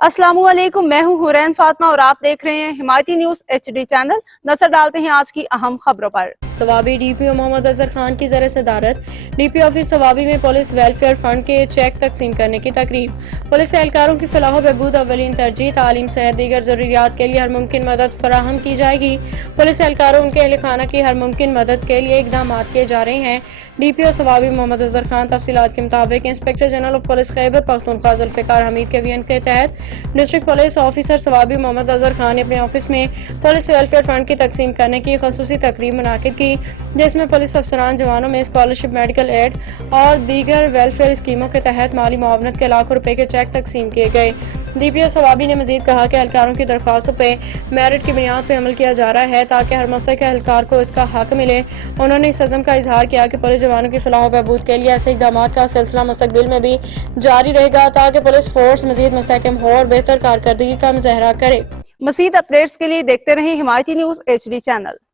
अस्सलामुअलैकुम, मैं हूं हुरैन फातिमा और आप देख रहे हैं हिमायती न्यूज HD चैनल। नजर डालते हैं आज की अहम खबरों पर। सवाबी DPO मोहम्मद अजहर खान की ज़र सदारत DPO ऑफिस सवाबी में पुलिस वेलफेयर फंड के चेक तकसीम करने की तकरीब। पुलिस एहलकारों की फलाह व बहबूद अवलीन तरजीह, तालीम सहित दीगर ज़रूरियात के लिए हर मुमकिन मदद फराहम की जाएगी। पुलिस एहलकारों उनके अहल खाना की हर मुमकिन मदद के लिए इकदाम किए जा रहे हैं। DPO सवाबी मोहम्मद अजहर खान तफसीलात के मुताबिक inspector general of police Khyber Pakhtunkhwa Zulfiqar Hameed के वीएन के तहत district police officer Swabi Mohammad Azhar Khan ने अपने ऑफिस में पुलिस वेलफेयर फंड की तकसीम करने की खसूसी तकरीब मुनाकिद की, जिसमें पुलिस अफसरान जवानों में स्कॉलरशिप, मेडिकल एड और दीगर वेलफेयर स्कीमों के तहत माली मुआवनत के लाखों रुपए के चेक तकसीम किए गए। DPO सवाबी ने मजीद कहा कि एहलकारों की दरख्वास्तों पे मेरिट की बुनियाद पर अमल किया जा रहा है ताकि हर मुस्तहिक एहलकार को इसका हक मिले। उन्होंने इस अज़म का इजहार किया कि पुलिस जवानों की फलाह व बहबूद के लिए ऐसे इकदाम का सिलसिला मुस्तकबिल में भी जारी रहेगा ताकि पुलिस फोर्स मजीद मुस्तहकम हो और बेहतर कारकर्दगी का मुजाहरा करे। मज़ीद अपडेट्स के लिए देखते रहें हिमायती न्यूज HD चैनल।